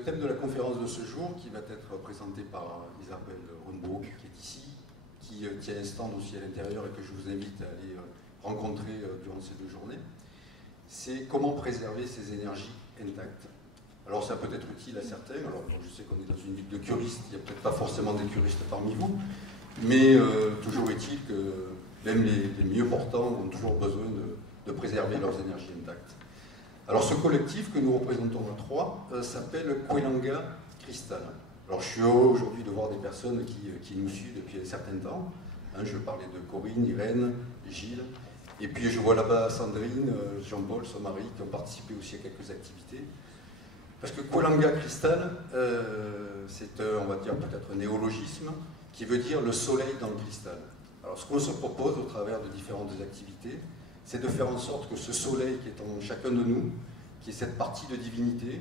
le thème de la conférence de ce jour, qui va être présentée par Isabelle Rondeau, qui est ici, qui tient un stand aussi à l'intérieur et que je vous invite à aller rencontrer durant ces 2 journées, c'est comment préserver ces énergies intactes. Alors ça peut être utile à certains, alors je sais qu'on est dans une ville de curistes, il n'y a peut-être pas forcément des curistes parmi vous, mais toujours est-il que même les mieux portants ont toujours besoin de préserver leurs énergies intactes. Alors ce collectif que nous représentons à 3 s'appelle Kwelanga Crystal. Alors je suis heureux aujourd'hui de voir des personnes qui nous suivent depuis un certain temps. Je parlais de Corinne, Irène, Gilles, et puis je vois là-bas Sandrine, Jean-Paul, son mari, qui ont participé aussi à quelques activités. Parce que Kwelanga Crystal, c'est on va dire peut-être un néologisme, qui veut dire le soleil dans le cristal. Alors ce qu'on se propose au travers de différentes activités, c'est de faire en sorte que ce soleil qui est en chacun de nous, qui est cette partie de divinité,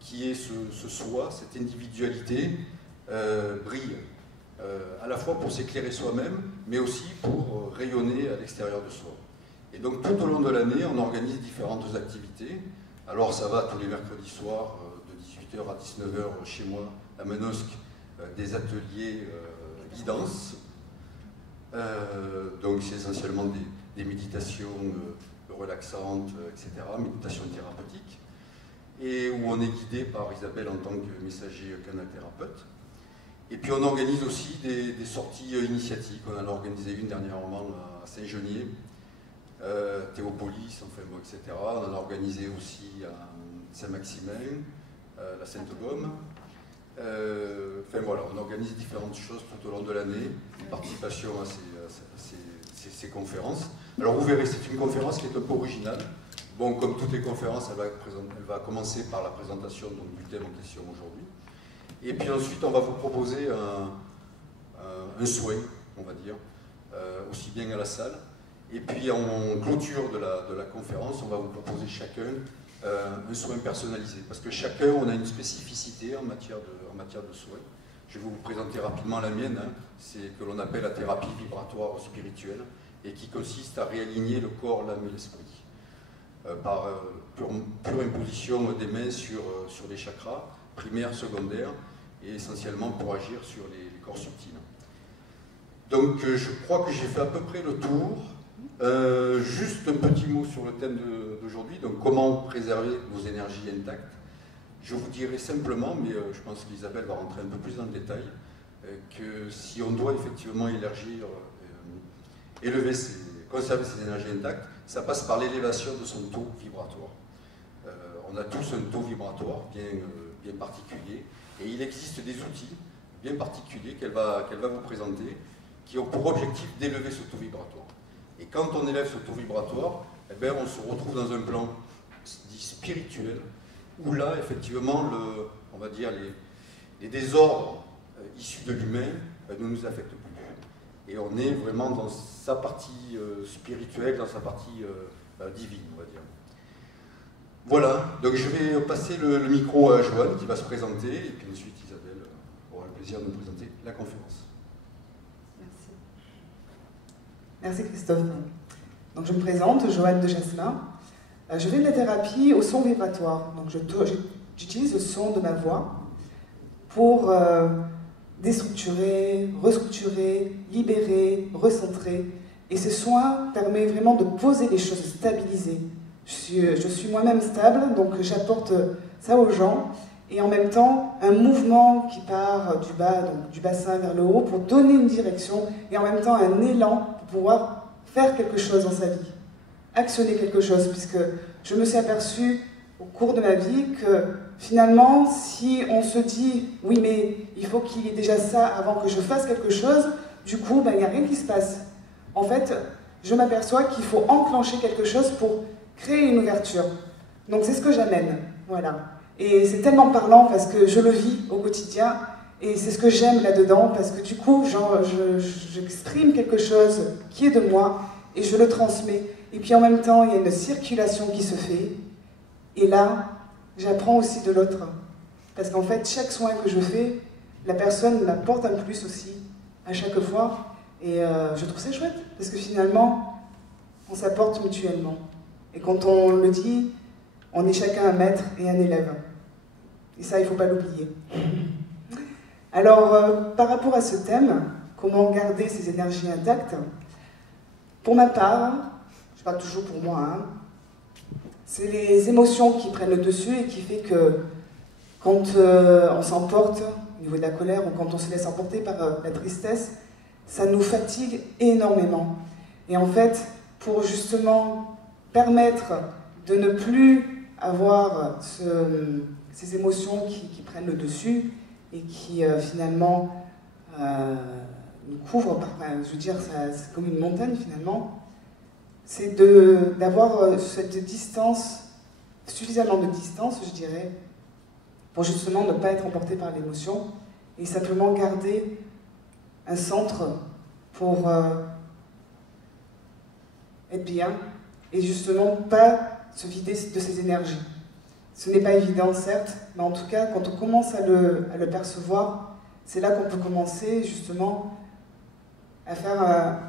qui est ce soi, cette individualité, brille. À la fois pour s'éclairer soi-même, mais aussi pour rayonner à l'extérieur de soi. Et donc tout au long de l'année, on organise différentes activités. Alors ça va tous les mercredis soirs, de 18h à 19h chez moi, à Manosque, des ateliers guidance. Donc c'est essentiellement des méditations relaxantes, etc., méditations thérapeutiques, et où on est guidé par Isabelle en tant que messager canal-thérapeute. Et puis on organise aussi des sorties initiatiques. On en a organisé une dernièrement à Saint-Genier, Théopolis, enfin bon, etc. On en a organisé aussi à Saint-Maximin, la Sainte-Gaume. Enfin voilà, on organise différentes choses tout au long de l'année, une participation à ces conférences. Alors vous verrez, c'est une conférence qui est un peu originale. Bon, comme toutes les conférences, elle va commencer par la présentation donc, du thème en question aujourd'hui. Et puis ensuite, on va vous proposer un souhait, on va dire, aussi bien à la salle. Et puis en clôture de la conférence, on va vous proposer chacun un soin personnalisé. Parce que chacun, on a une spécificité en matière de soins. Je vais vous présenter rapidement la mienne, c'est que l'on appelle la thérapie vibratoire spirituelle, et qui consiste à réaligner le corps, l'âme et l'esprit, par pure imposition des mains sur les chakras, primaires, secondaires, et essentiellement pour agir sur les corps subtils. Donc je crois que j'ai fait à peu près le tour. Juste un petit mot sur le thème d'aujourd'hui, donc comment préserver nos énergies intactes. Je vous dirais simplement, mais je pense qu'Isabelle va rentrer un peu plus dans le détail, que si on doit effectivement élargir, conserver ses énergies intactes, ça passe par l'élévation de son taux vibratoire. On a tous un taux vibratoire bien particulier, et il existe des outils bien particuliers qu'elle va vous présenter, qui ont pour objectif d'élever ce taux vibratoire. Et quand on élève ce taux vibratoire, eh bien, on se retrouve dans un plan dit spirituel, où là, effectivement, on va dire les désordres issus de l'humain ne nous affectent plus. Et on est vraiment dans sa partie spirituelle, dans sa partie divine, on va dire. Voilà, donc je vais passer le micro à Joanne qui va se présenter, et puis ensuite Isabelle aura le plaisir de nous présenter la conférence. Merci. Merci Christophe. Donc je me présente, Joanne de Jasmin. Je fais de la thérapie au son vibratoire. Donc j'utilise le son de ma voix pour déstructurer, restructurer, libérer, recentrer. Et ce soin permet vraiment de poser les choses, de stabiliser. Je suis moi-même stable, donc j'apporte ça aux gens. Et en même temps, un mouvement qui part du bas, donc du bassin vers le haut, pour donner une direction, et en même temps un élan pour pouvoir faire quelque chose dans sa vie, actionner quelque chose, puisque je me suis aperçue au cours de ma vie que finalement, si on se dit « oui, mais il faut qu'il y ait déjà ça avant que je fasse quelque chose », du coup, il n'y a rien qui se passe. En fait, je m'aperçois qu'il faut enclencher quelque chose pour créer une ouverture. Donc c'est ce que j'amène, voilà. Et c'est tellement parlant parce que je le vis au quotidien, et c'est ce que j'aime là-dedans, parce que du coup, j'exprime quelque chose qui est de moi, et je le transmets. Et puis en même temps, il y a une circulation qui se fait, et là, j'apprends aussi de l'autre. Parce qu'en fait, chaque soin que je fais, la personne m'apporte un plus aussi, à chaque fois, et je trouve ça chouette, parce que finalement, on s'apporte mutuellement. Et quand on le dit, on est chacun un maître et un élève. Et ça, il ne faut pas l'oublier. Alors, par rapport à ce thème, comment garder ses énergies intactes, pour ma part, je parle toujours pour moi, hein, c'est les émotions qui prennent le dessus et qui fait que quand on s'emporte au niveau de la colère ou quand on se laisse emporter par la tristesse, ça nous fatigue énormément. Et en fait, pour justement permettre de ne plus avoir ces émotions qui prennent le dessus et qui finalement nous couvrent, je veux dire, c'est comme une montagne finalement, c'est d'avoir cette distance, suffisamment de distance, je dirais, pour justement ne pas être emporté par l'émotion et simplement garder un centre pour être bien et justement pas se vider de ses énergies. Ce n'est pas évident, certes, mais en tout cas, quand on commence à le percevoir, c'est là qu'on peut commencer justement à faire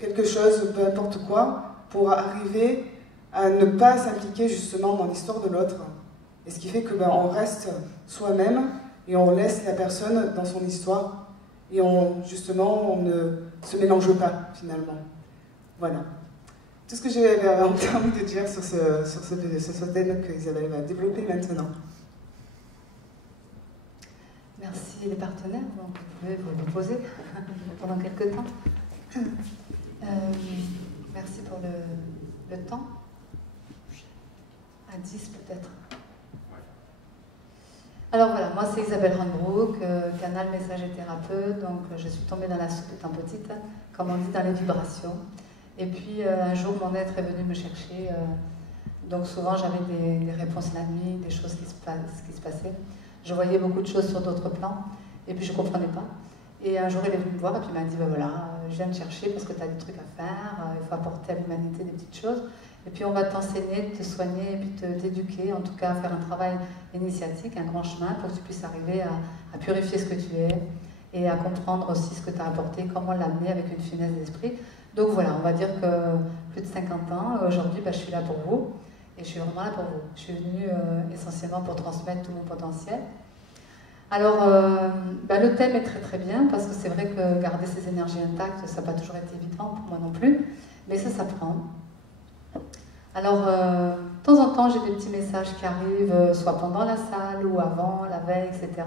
quelque chose, peu importe quoi, pour arriver à ne pas s'impliquer justement dans l'histoire de l'autre. Et ce qui fait que on reste soi-même et on laisse la personne dans son histoire et justement on ne se mélange pas finalement. Voilà. Tout ce que j'avais envie de dire sur ce thème que Isabelle va développer maintenant. Merci les partenaires, donc vous pouvez vous poser pendant quelques temps. Merci pour le temps. À 10 peut-être. Alors voilà, moi c'est Isabelle Ranbrook, canal message et thérapeute, donc je suis tombée dans la soupe étant petite, comme on dit dans les vibrations. Et puis un jour mon être est venu me chercher, donc souvent j'avais des réponses la nuit, des choses qui se passaient. Je voyais beaucoup de choses sur d'autres plans, et puis je ne comprenais pas. Et un jour il est venu me voir et puis il m'a dit, ben voilà, je viens te chercher parce que tu as des trucs à faire, il faut apporter à l'humanité des petites choses. Et puis on va t'enseigner, te soigner et puis t'éduquer, en tout cas faire un travail initiatique, un grand chemin pour que tu puisses arriver à purifier ce que tu es et à comprendre aussi ce que tu as apporté, comment l'amener avec une finesse d'esprit. Donc voilà, on va dire que plus de 50 ans, aujourd'hui je suis là pour vous et je suis vraiment là pour vous. Je suis venue essentiellement pour transmettre tout mon potentiel. Alors le thème est très très bien parce que c'est vrai que garder ses énergies intactes, ça n'a pas toujours été évident pour moi non plus, mais ça s'apprend. Alors, de temps en temps, j'ai des petits messages qui arrivent, soit pendant la salle ou avant, la veille, etc.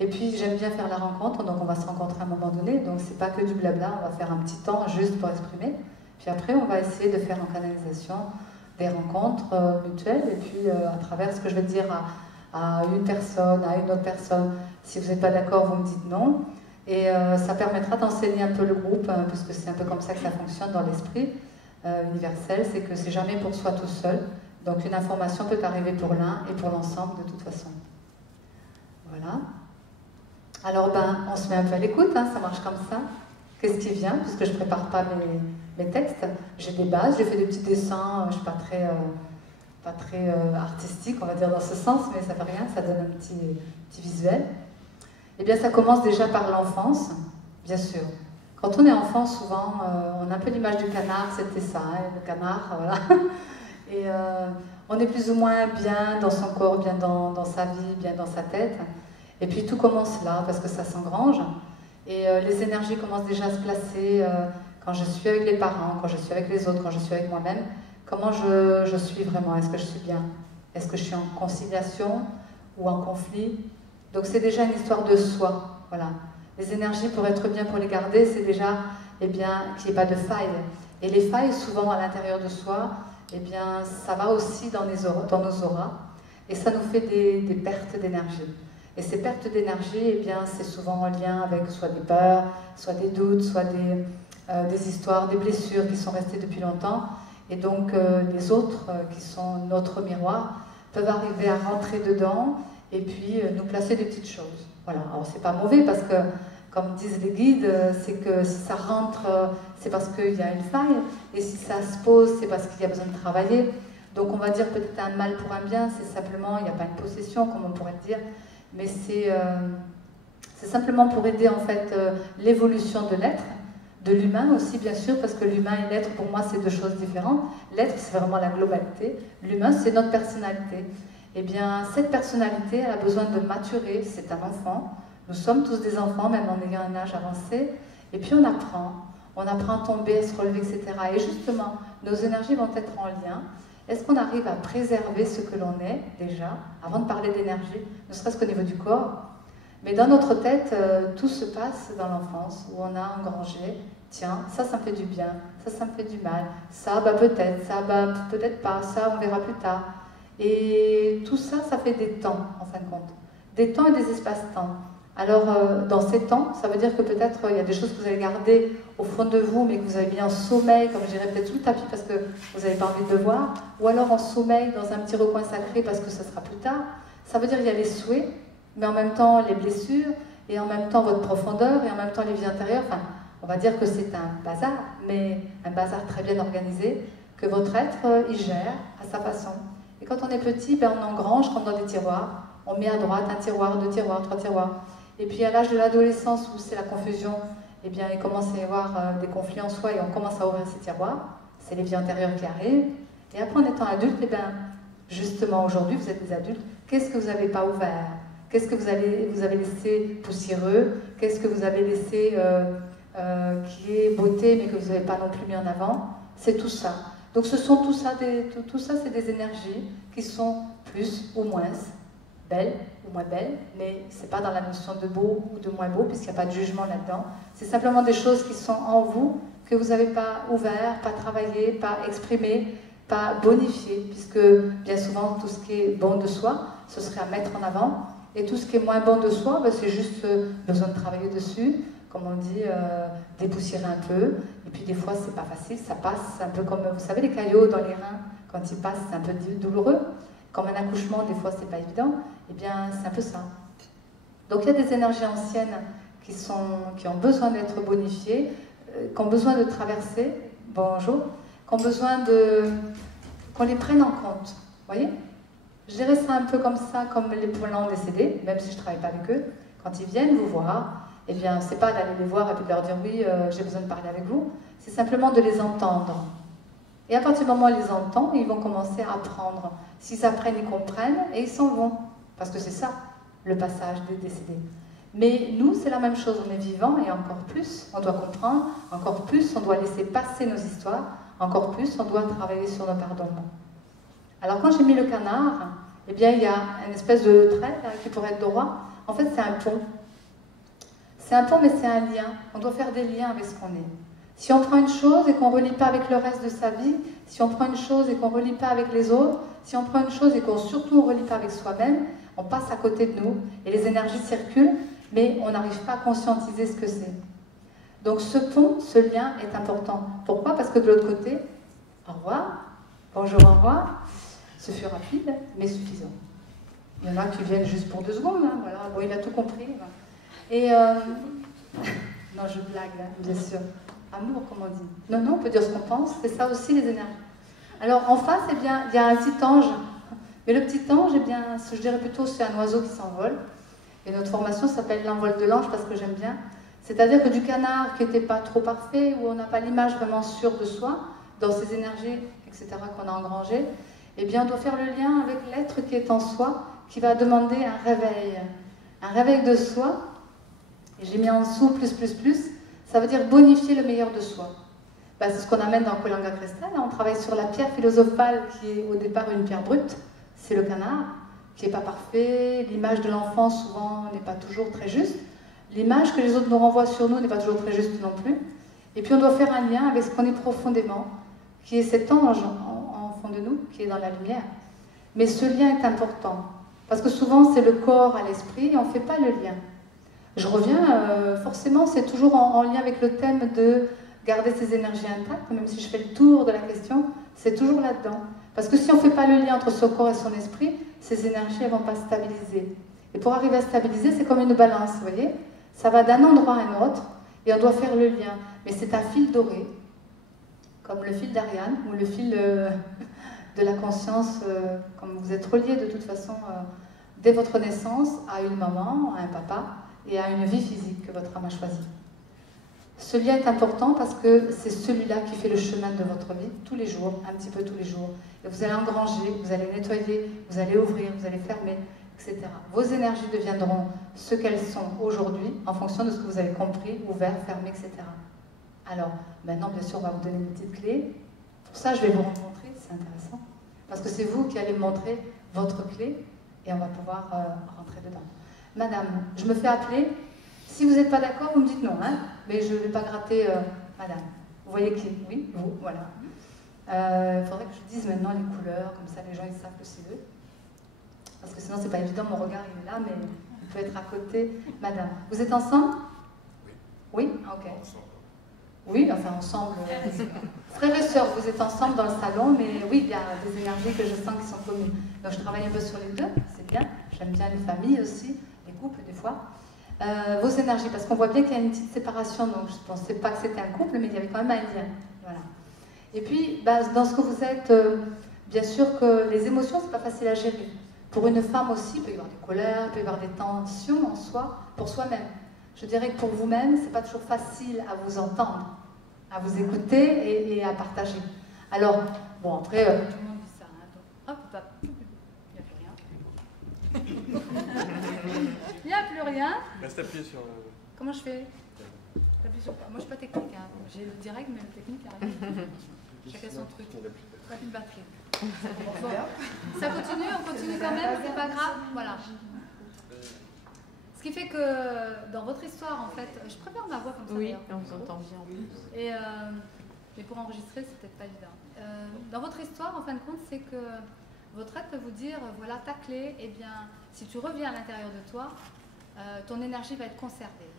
Et puis, j'aime bien faire la rencontre, donc on va se rencontrer à un moment donné. Donc, c'est pas que du blabla, on va faire un petit temps juste pour exprimer. Puis après, on va essayer de faire en canalisation des rencontres mutuelles. Et puis, à travers ce que je vais dire à une personne, à une autre personne, si vous n'êtes pas d'accord, vous me dites non. Et ça permettra d'enseigner un peu le groupe, hein, parce que c'est un peu comme ça que ça fonctionne dans l'esprit. Universel, c'est que c'est jamais pour soi tout seul. Donc une information peut arriver pour l'un et pour l'ensemble de toute façon. Voilà. Alors on se met un peu à l'écoute, hein, ça marche comme ça. Qu'est-ce qui vient, puisque je ne prépare pas mes textes. J'ai des bases, j'ai fait des petits dessins, je ne suis pas très artistique, on va dire dans ce sens, mais ça ne fait rien, ça donne un petit visuel. Eh bien ça commence déjà par l'enfance, bien sûr. Quand on est enfant, souvent, on a un peu l'image du canard, c'était ça, hein, le canard, voilà. Et on est plus ou moins bien dans son corps, bien dans sa vie, bien dans sa tête. Et puis tout commence là, parce que ça s'engrange. Et les énergies commencent déjà à se placer quand je suis avec les parents, quand je suis avec les autres, quand je suis avec moi-même. Comment je suis vraiment? Est-ce que je suis bien? Est-ce que je suis en conciliation ou en conflit? Donc c'est déjà une histoire de soi, voilà. Les énergies, pour être bien, pour les garder, c'est déjà qu'il n'y ait pas de failles. Et les failles, souvent à l'intérieur de soi, ça va aussi dans nos auras. Et ça nous fait des pertes d'énergie. Et ces pertes d'énergie, c'est souvent en lien avec soit des peurs, soit des doutes, soit des histoires, des blessures qui sont restées depuis longtemps. Et donc les autres, qui sont notre miroir, peuvent arriver à rentrer dedans et puis nous placer des petites choses. Voilà, alors c'est pas mauvais parce que, comme disent les guides, c'est que si ça rentre, c'est parce qu'il y a une faille, et si ça se pose, c'est parce qu'il y a besoin de travailler. Donc on va dire peut-être un mal pour un bien, c'est simplement, il n'y a pas une possession, comme on pourrait le dire, mais c'est simplement pour aider en fait l'évolution de l'être, de l'humain aussi bien sûr, parce que l'humain et l'être, pour moi, c'est deux choses différentes. L'être, c'est vraiment la globalité, l'humain, c'est notre personnalité. eh bien, cette personnalité elle a besoin de maturer, c'est un enfant. Nous sommes tous des enfants, même en ayant un âge avancé. Et puis on apprend à tomber, à se relever, etc. Et justement, nos énergies vont être en lien. Est-ce qu'on arrive à préserver ce que l'on est déjà, avant de parler d'énergie, ne serait-ce qu'au niveau du corps? Mais dans notre tête, tout se passe dans l'enfance, où on a engrangé, tiens, ça me fait du bien, ça me fait du mal, ça, bah peut-être, ça, bah peut-être pas, ça, on verra plus tard. Et tout ça, ça fait des temps, en fin de compte. Des temps et des espaces-temps. Alors, dans ces temps, ça veut dire que peut-être il y a des choses que vous allez garder au fond de vous, mais que vous avez mis en sommeil, comme je dirais peut-être sous le tapis parce que vous n'avez pas envie de le voir, ou alors en sommeil dans un petit recoin sacré parce que ça sera plus tard. Ça veut dire qu'il y a les souhaits, mais en même temps les blessures, et en même temps votre profondeur, et en même temps les vies intérieures. Enfin, on va dire que c'est un bazar, mais un bazar très bien organisé, que votre être, il gère à sa façon. Et quand on est petit, ben, on engrange comme dans des tiroirs. On met à droite un tiroir, deux tiroirs, trois tiroirs. Et puis à l'âge de l'adolescence où c'est la confusion, eh bien il commence à y avoir des conflits en soi et on commence à ouvrir ces tiroirs. C'est les vies antérieures qui arrivent. Et après en étant adulte, eh bien justement aujourd'hui vous êtes des adultes, qu'est-ce que vous n'avez pas ouvert? Qu'est-ce que vous avez laissé poussiéreux? Qu'est-ce que vous avez laissé qui est beauté mais que vous n'avez pas non plus mis en avant? C'est tout ça. Donc ce sont tout ça, c'est des énergies qui sont plus ou moins belles ou moins belles, mais ce n'est pas dans la notion de beau ou de moins beau, puisqu'il n'y a pas de jugement là-dedans. C'est simplement des choses qui sont en vous, que vous n'avez pas ouvert, pas travaillé, pas exprimé, pas bonifié, puisque bien souvent tout ce qui est bon de soi, ce serait à mettre en avant, et tout ce qui est moins bon de soi, ben, c'est juste besoin de travailler dessus, comme on dit, dépoussiérer un peu, et puis des fois c'est pas facile, ça passe, un peu comme, vous savez, les caillots dans les reins, quand ils passent, c'est un peu douloureux. Comme un accouchement, des fois, c'est pas évident, eh bien, c'est un peu ça. Donc, il y a des énergies anciennes qui ont besoin d'être bonifiées, qui ont besoin de traverser, bonjour, qui ont besoin qu'on les prenne en compte. Vous voyez? Je dirais ça un peu comme ça, comme les parents décédés, même si je ne travaille pas avec eux. Quand ils viennent vous voir, eh bien, c'est pas d'aller les voir et puis de leur dire oui, j'ai besoin de parler avec vous, c'est simplement de les entendre. Et à partir du moment où ils les entendent, ils vont commencer à apprendre. S'ils apprennent, ils comprennent et ils s'en vont. Parce que c'est ça, le passage des décédés. Mais nous, c'est la même chose. On est vivant et encore plus, on doit comprendre. Encore plus, on doit laisser passer nos histoires. Encore plus, on doit travailler sur nos pardonnements. Alors quand j'ai mis le canard, eh bien, il y a une espèce de trait là, qui pourrait être droit. En fait, c'est un pont. C'est un pont, mais c'est un lien. On doit faire des liens avec ce qu'on est. Si on prend une chose et qu'on ne relie pas avec le reste de sa vie, si on prend une chose et qu'on ne relie pas avec les autres, si on prend une chose et qu'on surtout ne relie pas avec soi-même, on passe à côté de nous et les énergies circulent, mais on n'arrive pas à conscientiser ce que c'est. Donc ce pont, ce lien est important. Pourquoi? Parce que de l'autre côté, au revoir, bonjour, au revoir, ce fut rapide, mais suffisant. Il y en a qui viennent juste pour 2 secondes, hein, voilà. Bon, il a tout compris. Et non, je blague, hein, bien sûr. Amour, comme on dit. Non, non, on peut dire ce qu'on pense, c'est ça aussi les énergies. Alors en face, eh bien, il y a un petit ange. Mais le petit ange, eh bien, je dirais plutôt c'est un oiseau qui s'envole. Et notre formation s'appelle l'envol de l'ange parce que j'aime bien. C'est-à-dire que du canard qui n'était pas trop parfait, où on n'a pas l'image vraiment sûre de soi, dans ses énergies, etc., qu'on a engrangées, eh bien, on doit faire le lien avec l'être qui est en soi, qui va demander un réveil. Un réveil de soi. Et j'ai mis en dessous plus. Ça veut dire bonifier le meilleur de soi. Ben, c'est ce qu'on amène dans Kolanga Cristal. On travaille sur la pierre philosophale qui est au départ une pierre brute. C'est le canard, qui n'est pas parfait. L'image de l'enfant, souvent, n'est pas toujours très juste. L'image que les autres nous renvoient sur nous n'est pas toujours très juste non plus. Et puis on doit faire un lien avec ce qu'on est profondément, qui est cet ange en fond de nous, qui est dans la lumière. Mais ce lien est important. Parce que souvent, c'est le corps à l'esprit et on ne fait pas le lien. Je reviens, forcément, c'est toujours en lien avec le thème de garder ses énergies intactes, même si je fais le tour de la question, c'est toujours là-dedans. Parce que si on ne fait pas le lien entre son corps et son esprit, ces énergies ne vont pas stabiliser. Et pour arriver à stabiliser, c'est comme une balance, vous voyez? Ça va d'un endroit à un autre, et on doit faire le lien. Mais c'est un fil doré, comme le fil d'Ariane, ou le fil de la conscience, comme vous êtes reliés de toute façon, dès votre naissance, à une maman, à un papa, et à une vie physique que votre âme a choisie. Ce lien est important parce que c'est celui-là qui fait le chemin de votre vie, tous les jours, un petit peu tous les jours. Et vous allez engranger, vous allez nettoyer, vous allez ouvrir, vous allez fermer, etc. Vos énergies deviendront ce qu'elles sont aujourd'hui en fonction de ce que vous avez compris, ouvert, fermé, etc. Alors, maintenant, bien sûr, on va vous donner une petite clé. Pour ça, je vais vous rencontrer, c'est intéressant. Parce que c'est vous qui allez me montrer votre clé et on va pouvoir rentrer dedans. Madame, je me fais appeler. Si vous n'êtes pas d'accord, vous me dites non, hein, mais je ne vais pas gratter madame. Vous voyez qui? Oui, vous, voilà. Il faudrait que je dise maintenant les couleurs, comme ça les gens ils savent que c'est eux. Parce que sinon c'est pas évident, mon regard il est là, mais il peut être à côté. Madame, vous êtes ensemble? Oui. Oui, ok. Oui, enfin ensemble. Frères et sœurs, vous êtes ensemble dans le salon, mais oui, il y a des énergies que je sens qui sont communes. Donc je travaille un peu sur les deux, c'est bien. J'aime bien les familles aussi, les couples des fois. Vos énergies, parce qu'on voit bien qu'il y a une petite séparation, donc je ne pensais pas que c'était un couple, mais il y avait quand même un lien. Voilà. Et puis, dans ce que vous êtes, bien sûr que les émotions, c'est pas facile à gérer. Pour une femme aussi, il peut y avoir des colères, il peut y avoir des tensions en soi, pour soi-même. Je dirais que pour vous-même, c'est pas toujours facile à vous entendre, à vous écouter et à partager. Alors, bon, après, tout le monde dit ça, hein, donc, hop, hop, il n'y a plus rien. Il n'y a plus rien. Reste appuyé sur... Comment je fais? Moi, je ne suis pas technique. Hein. J'ai le direct, mais le technique, arrive. Chacun son truc. Pas plus de batterie. Bon. Ça continue, on continue quand même, c'est pas grave. Voilà. Ce qui fait que dans votre histoire, en fait, je préfère ma voix comme ça. Oui, on vous entend bien en plus. Et, mais pour enregistrer, c'est peut-être pas évident. Dans votre histoire, en fin de compte, c'est que votre aide peut vous dire, voilà ta clé, et bien, si tu reviens à l'intérieur de toi, ton énergie va être conservée.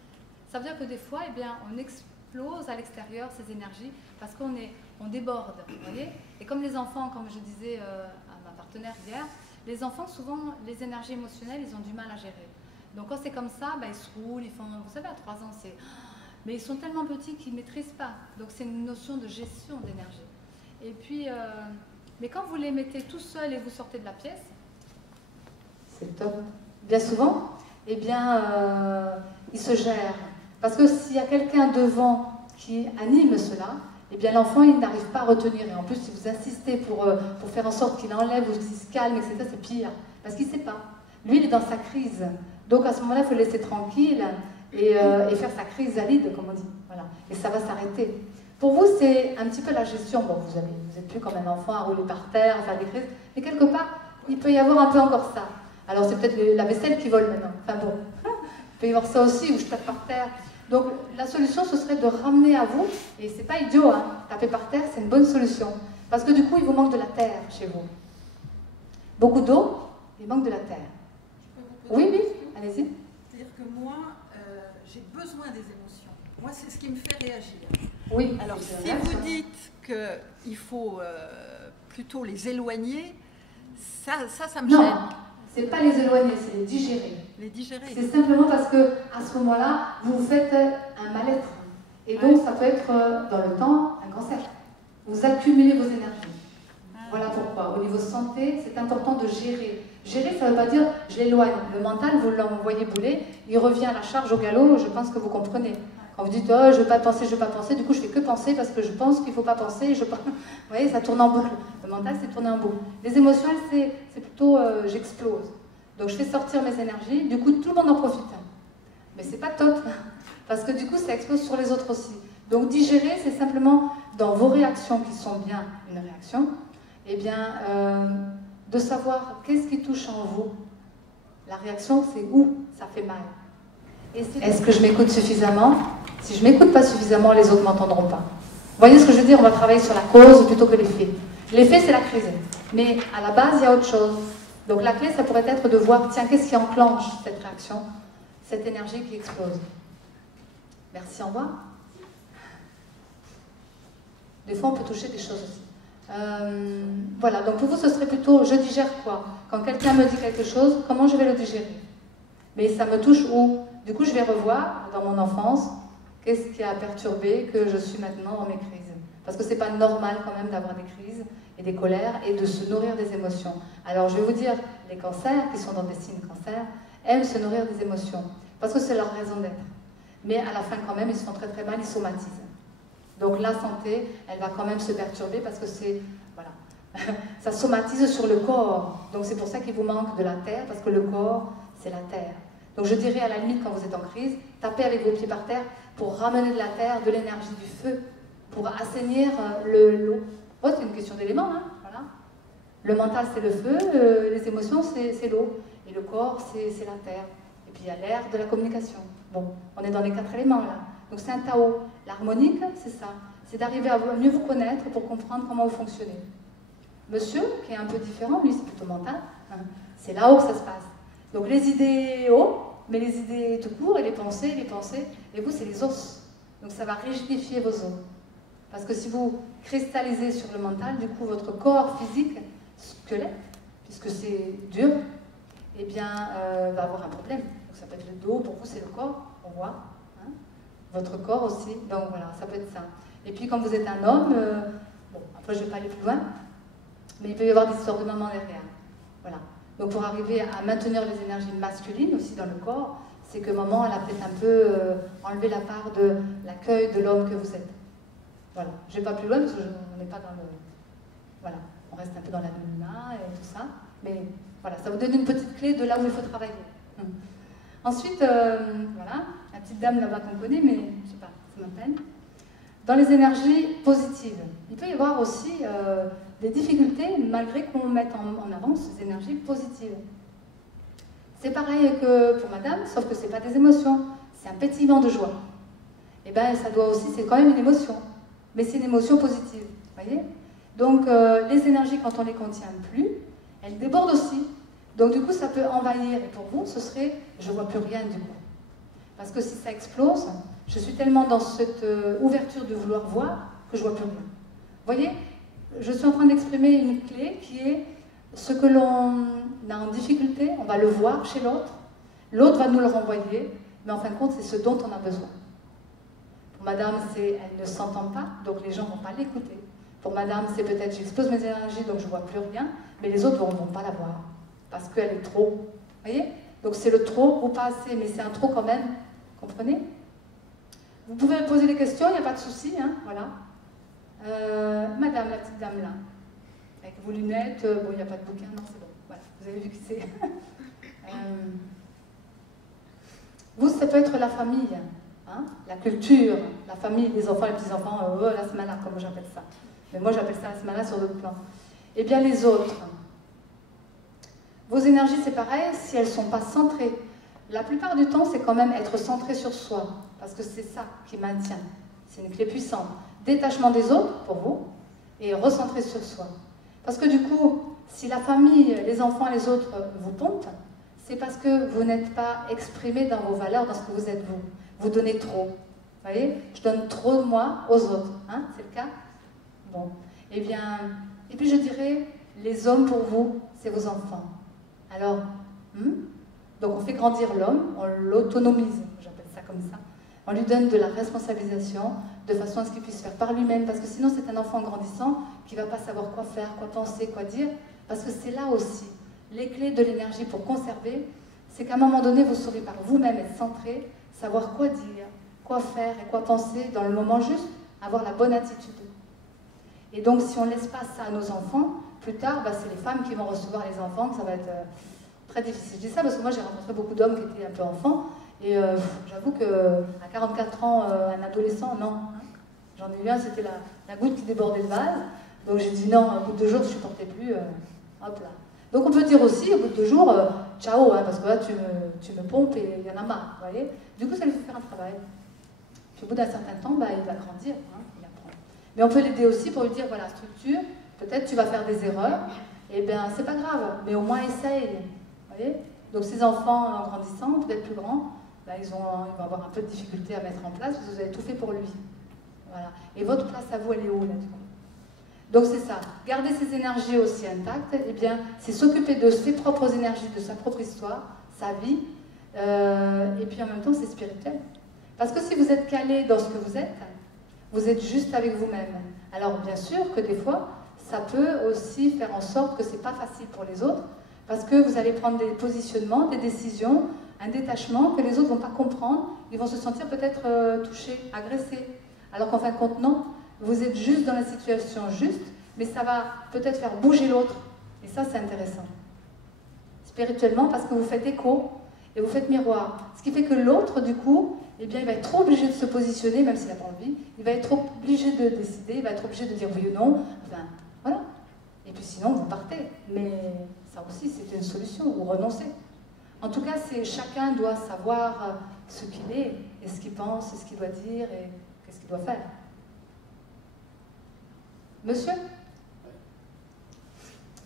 Ça veut dire que des fois, eh bien, on explose à l'extérieur ces énergies parce qu'on déborde, vous voyez. Et comme les enfants, comme je disais à ma partenaire hier, les enfants, souvent, les énergies émotionnelles, ils ont du mal à gérer. Donc quand c'est comme ça, bah, ils se roulent, ils font, vous savez, à 3 ans, c'est... Mais ils sont tellement petits qu'ils ne maîtrisent pas. Donc c'est une notion de gestion d'énergie. Et puis, mais quand vous les mettez tout seuls et vous sortez de la pièce, c'est top. Bien souvent, eh bien, ils se gèrent. Parce que s'il y a quelqu'un devant qui anime cela, eh bien l'enfant, il n'arrive pas à retenir. Et en plus, si vous insistez pour faire en sorte qu'il enlève ou qu'il se calme, etc., c'est pire. Parce qu'il ne sait pas. Lui, il est dans sa crise. Donc à ce moment-là, il faut le laisser tranquille et faire sa chrysalide, comme on dit. Voilà. Et ça va s'arrêter. Pour vous, c'est un petit peu la gestion. Bon, vous n'êtes plus comme un enfant à rouler par terre, à faire des crises. Mais quelque part, il peut y avoir un peu encore ça. Alors c'est peut-être la vaisselle qui vole maintenant. Enfin bon, il peut y avoir ça aussi, où je tape par terre. Donc la solution, ce serait de ramener à vous, et c'est pas idiot, hein, taper par terre, c'est une bonne solution. Parce que du coup, il vous manque de la terre chez vous. Beaucoup d'eau, il manque de la terre. Oui, oui, allez-y. C'est-à-dire que moi, j'ai besoin des émotions. Moi, c'est ce qui me fait réagir. Oui, alors si vous dites qu'il faut plutôt les éloigner, ça me gêne. Non, c'est pas les éloigner, c'est les digérer. Les digérer. C'est simplement parce que à ce moment-là, vous faites un mal-être. Et donc, ça peut être dans le temps un cancer. Vous accumulez vos énergies. Voilà pourquoi. Au niveau santé, c'est important de gérer. Gérer, ça ne veut pas dire je l'éloigne. Le mental, vous l'envoyez bouler, il revient à la charge au galop, je pense que vous comprenez. Quand vous dites oh, je ne veux pas penser, je ne veux pas penser, du coup je fais que penser parce que je pense qu'il ne faut pas penser. Vous voyez, ça tourne en boucle. Le mental, c'est tourner en boucle. Les émotions, c'est plutôt j'explose. Donc je fais sortir mes énergies, du coup tout le monde en profite. Mais c'est pas top, parce que du coup ça explose sur les autres aussi. Donc digérer, c'est simplement dans vos réactions qui sont bien une réaction, eh bien de savoir qu'est-ce qui touche en vous. La réaction, c'est où ça fait mal. Est-ce que je m'écoute suffisamment? Si je ne m'écoute pas suffisamment, les autres ne m'entendront pas. Vous voyez ce que je veux dire? On va travailler sur la cause plutôt que l'effet. L'effet, c'est la crise. Mais à la base, il y a autre chose. Donc la clé, ça pourrait être de voir, tiens, qu'est-ce qui enclenche cette réaction, cette énergie qui explose. Merci, au revoir. Des fois, on peut toucher des choses aussi. Voilà, donc pour vous, ce serait plutôt, je digère quoi? Quand quelqu'un me dit quelque chose, comment je vais le digérer? Mais ça me touche où? Du coup, je vais revoir dans mon enfance, qu'est-ce qui a perturbé que je suis maintenant dans mes crises. Parce que c'est pas normal quand même d'avoir des crises et des colères et de se nourrir des émotions. Alors je vais vous dire, les cancers qui sont dans des signes cancers aiment se nourrir des émotions parce que c'est leur raison d'être. mais à la fin quand même, ils se font très très mal, ils somatisent. Donc la santé, elle va quand même se perturber parce que c'est, voilà, ça somatise sur le corps. Donc c'est pour ça qu'il vous manque de la terre, parce que le corps, c'est la terre. Donc je dirais à la limite, quand vous êtes en crise, tapez avec vos pieds par terre pour ramener de la terre, de l'énergie, du feu, pour assainir l'eau. Oh, c'est une question d'éléments, hein, voilà. Le mental, c'est le feu, les émotions, c'est l'eau, et le corps, c'est la terre. Et puis il y a l'air de la communication. Bon, on est dans les 4 éléments, là. Donc c'est un Tao. L'harmonique, c'est ça. C'est d'arriver à mieux vous connaître pour comprendre comment vous fonctionnez. Monsieur, qui est un peu différent, lui, c'est plutôt mental, hein, c'est là-haut que ça se passe. Donc les idées haut, mais les idées tout court, et les pensées, et vous, c'est les os. Donc ça va rigidifier vos os. Parce que si vous cristallisez sur le mental, du coup, votre corps physique, squelette, puisque c'est dur, eh bien, va avoir un problème. Donc ça peut être le dos, pour vous, c'est le corps, on voit. Hein, votre corps aussi, donc voilà, ça peut être ça. Et puis quand vous êtes un homme, bon, après je ne vais pas aller plus loin, mais il peut y avoir des histoires de maman derrière. Voilà. Donc pour arriver à maintenir les énergies masculines aussi dans le corps, c'est que maman, elle a peut-être un peu enlevé la part de l'accueil de l'homme que vous êtes. Voilà. Je ne vais pas plus loin parce qu'on n'est pas dans le... Voilà. On reste un peu dans l'anonymat et tout ça. Mais voilà, ça vous donne une petite clé de là où il faut travailler. Ensuite, voilà, la petite dame là-bas qu'on connaît, mais je ne sais pas, c'est ma peine. Dans les énergies positives, il peut y avoir aussi des difficultés malgré qu'on mette en avant ces énergies positives. C'est pareil que pour madame, sauf que ce n'est pas des émotions, c'est un pétillement de joie. Et bien ça doit aussi, c'est quand même une émotion, mais c'est une émotion positive, voyez. Donc les énergies, quand on les contient plus, elles débordent aussi. Donc du coup ça peut envahir, et pour vous ce serait, je ne vois plus rien du coup. Parce que si ça explose, je suis tellement dans cette ouverture de vouloir voir que je ne vois plus rien. Vous voyez, je suis en train d'exprimer une clé qui est ce que l'on a en difficulté, on va le voir chez l'autre, l'autre va nous le renvoyer, mais en fin de compte, c'est ce dont on a besoin. Pour madame, c'est elle ne s'entend pas, donc les gens ne vont pas l'écouter. Pour madame, c'est peut-être j'explose mes énergies, donc je ne vois plus rien, mais les autres ne vont pas la voir, parce qu'elle est trop. Vous voyez? Donc c'est le trop ou pas assez, mais c'est un trop quand même, comprenez? Vous pouvez me poser des questions, il n'y a pas de souci, hein, voilà. Madame, la petite dame là, avec vos lunettes, bon, il n'y a pas de bouquin, non, c'est bon, voilà, vous avez vu que c'est... vous, ça peut être la famille, hein, la culture, la famille, les enfants, les petits-enfants, la smala, comme j'appelle ça. Mais moi, j'appelle ça la smala sur d'autres plans. Eh bien, les autres, vos énergies, c'est pareil, si elles ne sont pas centrées. La plupart du temps, c'est quand même être centré sur soi, parce que c'est ça qui maintient. C'est une clé puissante. Détachement des autres, pour vous, et recentrer sur soi. Parce que du coup, si la famille, les enfants et les autres vous pompent, c'est parce que vous n'êtes pas exprimé dans vos valeurs, dans ce que vous êtes vous. Vous donnez trop. Vous voyez? Je donne trop de moi aux autres. Hein? C'est le cas? Bon. Eh bien, et puis je dirais, les hommes pour vous, c'est vos enfants. Alors, donc on fait grandir l'homme, on l'autonomise, j'appelle ça comme ça. On lui donne de la responsabilisation, de façon à ce qu'il puisse faire par lui-même, parce que sinon c'est un enfant grandissant qui ne va pas savoir quoi faire, quoi penser, quoi dire, parce que c'est là aussi, les clés de l'énergie pour conserver, c'est qu'à un moment donné, vous saurez par vous-même être centré, savoir quoi dire, quoi faire et quoi penser dans le moment juste, avoir la bonne attitude. Et donc si on laisse pas ça à nos enfants, plus tard, bah, c'est les femmes qui vont recevoir les enfants, que ça va être très difficile. Je dis ça parce que moi j'ai rencontré beaucoup d'hommes qui étaient un peu enfants, et j'avoue qu'à 44 ans, un adolescent, non. Hein. J'en ai eu un, c'était la goutte qui débordait le vase. Donc j'ai dit non, au bout de 2 jours, je ne supportais plus. Hop là. Donc on peut dire aussi, au bout de 2 jours, ciao, hein, parce que là, tu me pompes et il y en a marre. Vous voyez? Du coup, ça lui fait faire un travail. Puis au bout d'un certain temps, bah, il va grandir, hein, il apprend. Mais on peut l'aider aussi pour lui dire, voilà, structure, peut-être tu vas faire des erreurs, et bien c'est pas grave, mais au moins essaye. Vous voyez? Donc ces enfants, en grandissant, peut-être plus grands, bah, ils vont avoir un peu de difficulté à mettre en place parce que vous avez tout fait pour lui. Voilà. Et votre place à vous, elle est où là du coup? Donc c'est ça. Garder ses énergies aussi intactes, eh bien, c'est s'occuper de ses propres énergies, de sa propre histoire, sa vie, et puis en même temps c'est spirituel. Parce que si vous êtes calé dans ce que vous êtes juste avec vous-même. Alors bien sûr que des fois, ça peut aussi faire en sorte que c'est pas facile pour les autres, parce que vous allez prendre des positionnements, des décisions un détachement que les autres ne vont pas comprendre, ils vont se sentir peut-être touchés, agressés. Alors qu'en fin de compte, non, vous êtes juste dans la situation juste, mais ça va peut-être faire bouger l'autre. Et ça, c'est intéressant. Spirituellement, parce que vous faites écho et vous faites miroir. Ce qui fait que l'autre, du coup, eh bien, il va être trop obligé de se positionner, même s'il n'a pas envie, il va être trop obligé de décider, il va être obligé de dire oui ou non, enfin, voilà. Et puis sinon, vous partez. Mais ça aussi, c'est une solution, vous renoncez. En tout cas, chacun doit savoir ce qu'il est, et ce qu'il pense, et ce qu'il doit dire, et qu'est-ce qu'il doit faire. Monsieur ?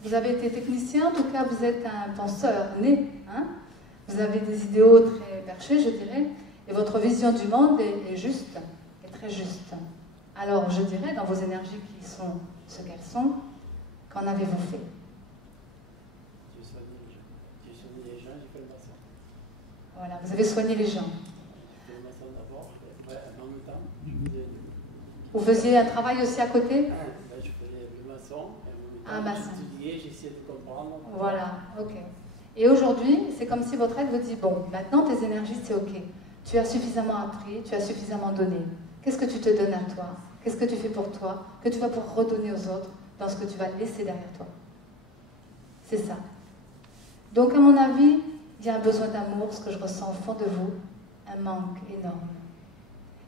Vous avez été technicien, en tout cas, vous êtes un penseur né. Hein? Vous avez des idéaux très perchés, je dirais, et votre vision du monde est juste, est très juste. Alors, je dirais, dans vos énergies qui sont ce qu'elles sont, qu'en avez-vous fait? J'ai soigné les gens, j'ai fait le maçon. Voilà, vous avez soigné les gens. J'ai fait le maçon d'abord, en même temps. Vous faisiez un travail aussi à côté? Je faisais le maçon, et Un maçon. j'étudiais, j'essayais de comprendre. Voilà, ok. Et aujourd'hui, c'est comme si votre aide vous dit, bon, maintenant tes énergies, c'est ok. Tu as suffisamment appris, tu as suffisamment donné. Qu'est-ce que tu te donnes à toi? Qu'est-ce que tu fais pour toi? Que tu vas pouvoir redonner aux autres dans ce que tu vas laisser derrière toi. C'est ça. Donc, à mon avis, il y a un besoin d'amour, ce que je ressens au fond de vous, un manque énorme.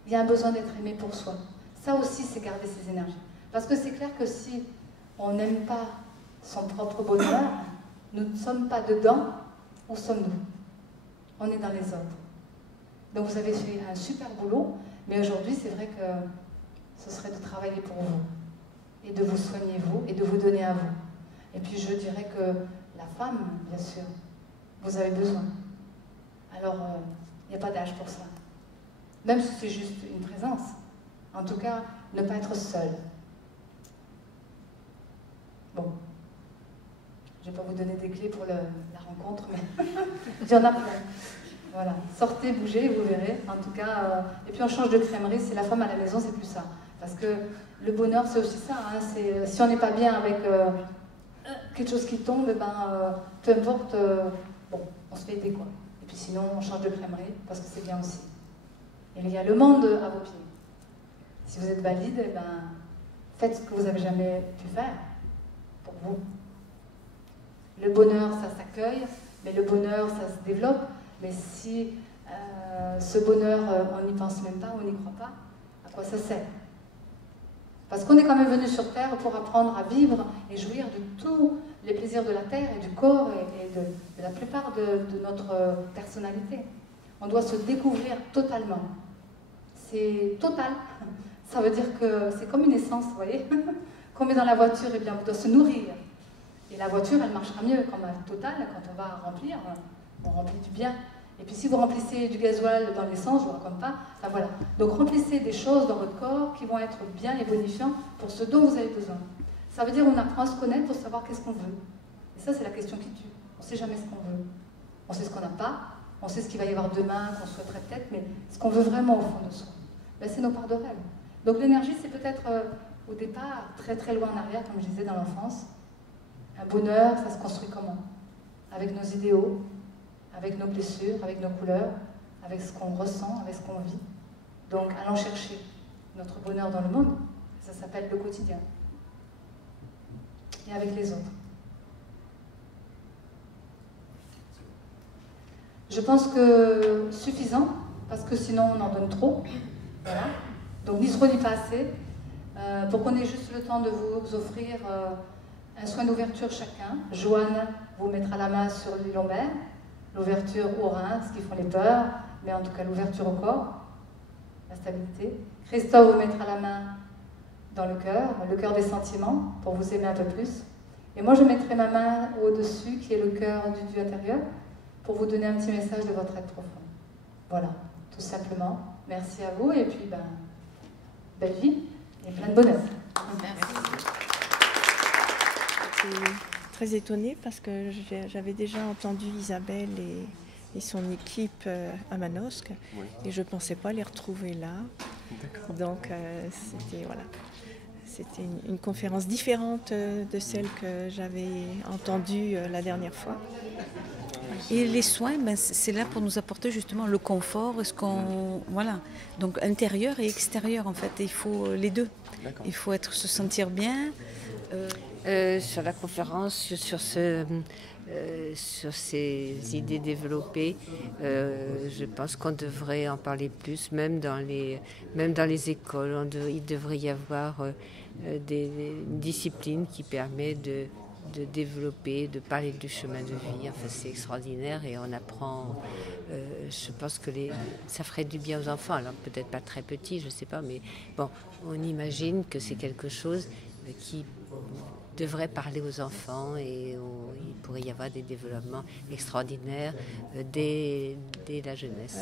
Il y a un besoin d'être aimé pour soi. Ça aussi, c'est garder ses énergies. Parce que c'est clair que si on n'aime pas son propre bonheur, nous ne sommes pas dedans, où sommes-nous? On est dans les autres. Donc vous avez fait un super boulot, mais aujourd'hui, c'est vrai que ce serait de travailler pour vous, et de vous soigner vous, et de vous donner à vous. Et puis je dirais que la femme, bien sûr, vous avez besoin. Alors, il n'y a pas d'âge pour ça. Même si c'est juste une présence. En tout cas, ne pas être seul. Bon. Je ne vais pas vous donner des clés pour la rencontre, mais il y en a plein. Voilà. Sortez, bougez, vous verrez. En tout cas, et puis on change de crèmerie. Si la femme à la maison, c'est plus ça. Parce que le bonheur, c'est aussi ça. Hein. Si on n'est pas bien avec quelque chose qui tombe, eh ben, peu importe, bon, on se fait aider, quoi. Et puis sinon, on change de crèmerie, parce que c'est bien aussi. Et il y a le monde à vos pieds. Si vous êtes valide, eh ben, faites ce que vous n'avez jamais pu faire pour vous. Le bonheur, ça s'accueille, mais le bonheur, ça se développe. Mais si ce bonheur, on n'y pense même pas, on n'y croit pas, à quoi ça sert? Parce qu'on est quand même venu sur Terre pour apprendre à vivre et jouir de tous les plaisirs de la Terre et du corps et de la plupart de notre personnalité. On doit se découvrir totalement. C'est total. Ça veut dire que c'est comme une essence, vous voyez. Qu'on met dans la voiture, eh bien, on doit se nourrir. Et la voiture, elle marchera mieux comme un total. Quand on va remplir, on remplit du bien. Et puis si vous remplissez du gasoil dans l'essence, je ne vous raconte pas, enfin voilà. Donc remplissez des choses dans votre corps qui vont être bien et bonifiants pour ce dont vous avez besoin. Ça veut dire qu'on apprend à se connaître pour savoir qu'est-ce qu'on veut. Et ça, c'est la question qui tue. On ne sait jamais ce qu'on veut. On sait ce qu'on n'a pas, on sait ce qu'il va y avoir demain, qu'on souhaiterait peut-être, mais ce qu'on veut vraiment au fond de soi, ben, c'est nos parts de rêve. Donc l'énergie, c'est peut-être au départ très très loin en arrière, comme je disais, dans l'enfance. Un bonheur, ça se construit comment? Avec nos idéaux, avec nos blessures, avec nos couleurs, avec ce qu'on ressent, avec ce qu'on vit. Donc allons chercher notre bonheur dans le monde, ça s'appelle le quotidien. Et avec les autres. Je pense que suffisant, parce que sinon on en donne trop. Voilà. Donc ni trop ni pas assez, pour qu'on ait juste le temps de vous offrir un soin d'ouverture chacun. Joanne vous mettra la main sur les lombaires, l'ouverture aux reins, ce qui font les peurs, mais en tout cas l'ouverture au corps, la stabilité. Christophe vous mettra la main dans le cœur des sentiments, pour vous aimer un peu plus. Et moi je mettrai ma main au-dessus, qui est le cœur du Dieu intérieur, pour vous donner un petit message de votre être profond. Voilà, tout simplement. Merci à vous, et puis belle vie et plein de bonheur. Merci. J'étais très étonnée parce que j'avais déjà entendu Isabelle et son équipe à Manosque, oui. Et je ne pensais pas les retrouver là. Donc c'était une conférence différente de celle que j'avais entendue la dernière fois. Et les soins, ben, c'est là pour nous apporter justement le confort, voilà. Donc intérieur et extérieur en fait, et il faut les deux. Il faut se sentir bien. Sur la conférence, sur ces idées développées, je pense qu'on devrait en parler plus, même dans les écoles. Il devrait y avoir des disciplines qui permettent de développer, de parler du chemin de vie. Enfin, c'est extraordinaire et on apprend. Je pense que ça ferait du bien aux enfants. Alors peut-être pas très petits, je ne sais pas, mais bon, on imagine que c'est quelque chose qui devrait parler aux enfants et il pourrait y avoir des développements extraordinaires dès la jeunesse.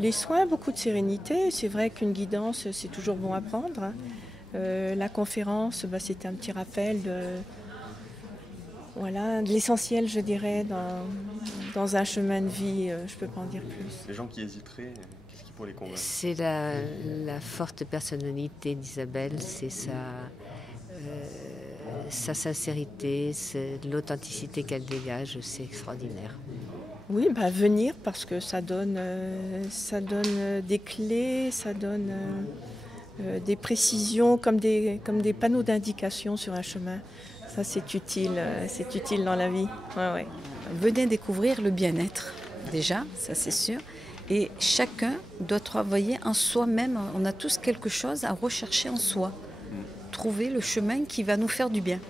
Les soins, beaucoup de sérénité. C'est vrai qu'une guidance, c'est toujours bon à prendre. Hein. La conférence, c'était un petit rappel de l'essentiel, je dirais, dans un chemin de vie. Je ne peux pas en dire plus. Les gens qui hésiteraient, qu'est-ce qui pourrait les convaincre? C'est la forte personnalité d'Isabelle, c'est sa sincérité, c'est l'authenticité qu'elle dégage, c'est extraordinaire. Oui, venir parce que ça donne des clés, ça donne des précisions comme des panneaux d'indication sur un chemin. Ça c'est utile dans la vie. Ouais. Venez découvrir le bien-être déjà, ça c'est sûr. Et chacun doit travailler en soi-même. On a tous quelque chose à rechercher en soi. Trouver le chemin qui va nous faire du bien.